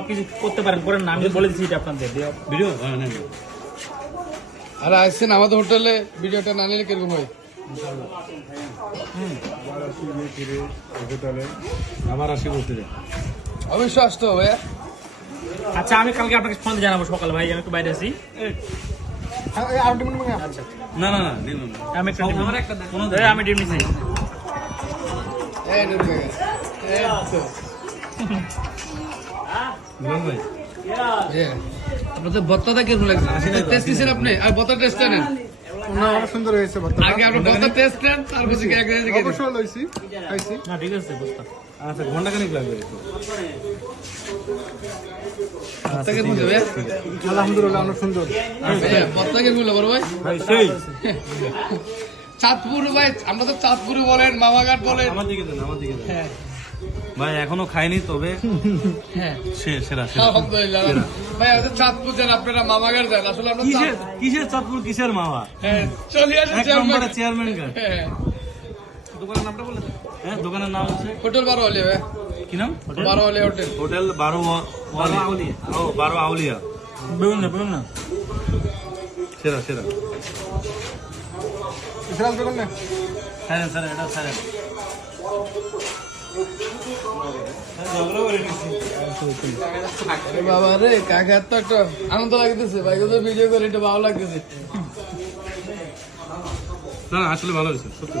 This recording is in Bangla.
সবকিছু করতে পারেন, করেন না, আমি বলে দিচ্ছি এটা আপনাদের ভিডিও আর আসছেন আমাদের হোটেলে, ভিডিওটা না নিলে কিরকম হয়? আবার আসি বলতে যায়। অবশ্যই আসতে হবে। আচ্ছা আমি কালকে আপনাকে ফোন দিয়ে জানাবো সকাল, ভাই আমি একটু বাইরে আছি। আচ্ছা না না না দিন না। আমি একটা ডিম, আমি ডিম নিচ্ছি। মিলন ভাই আপনাদের ভর্তাটা কিরকম লাগছে? টেস্ট নিছেন আপনি? আর ভর্তা টেস্ট নেন। সুন্দর হয়েছে আগে আপনি ভর্তা টেস্ট নেন, তারপর থেকে এক জায়গায় গিয়ে অবশ্যই লইছি খাইছি। না ঠিক আছে বুঝতাম। আচ্ছা ঘন্টা খানিক লাগবে একটু। ভর্তা কিরকম দেবে? আলহামদুলিল্লাহ অনেক সুন্দর। ভর্তা কিরকম বড় ভাই? ভাই সেই চাঁদপুর ভাই, আমরা তো চাঁদপুরি বলেন, মামাঘাট বলেন। আমার দিকে দেন, আমার দিকে দেন। হ্যাঁ ভাই এখনো খাইনি, তবে হ্যাঁ সেরা আলহামদুলিল্লাহ। ভাই আমাদের চাঁদপুর যান, আপনারা মামাঘাট যান। আসলে আমরা কিসের চাঁদপুর, কিসের মামা? হ্যাঁ চলে আসেন এক নম্বরে চেয়ারম্যান গান। হ্যাঁ দোকানের নামটা বলে দেন। হ্যাঁ দোকানের নাম হচ্ছে হোটেল 12 হলে ভাই, কি নাম? 12 হলে হোটেল। হোটেল 12 আউলিয়া। ও 12 আউলিয়া। বেগুন না সেরা ইসরায়েল বেগুন না স্যার এটা স্যার বাবা রে, কাকার তো একটা আনন্দ লাগতেছে ভাই, ওদের ভিডিও করে এটা ভালো লাগতেছে। না আসলে ভালো হয়েছে সত্যি।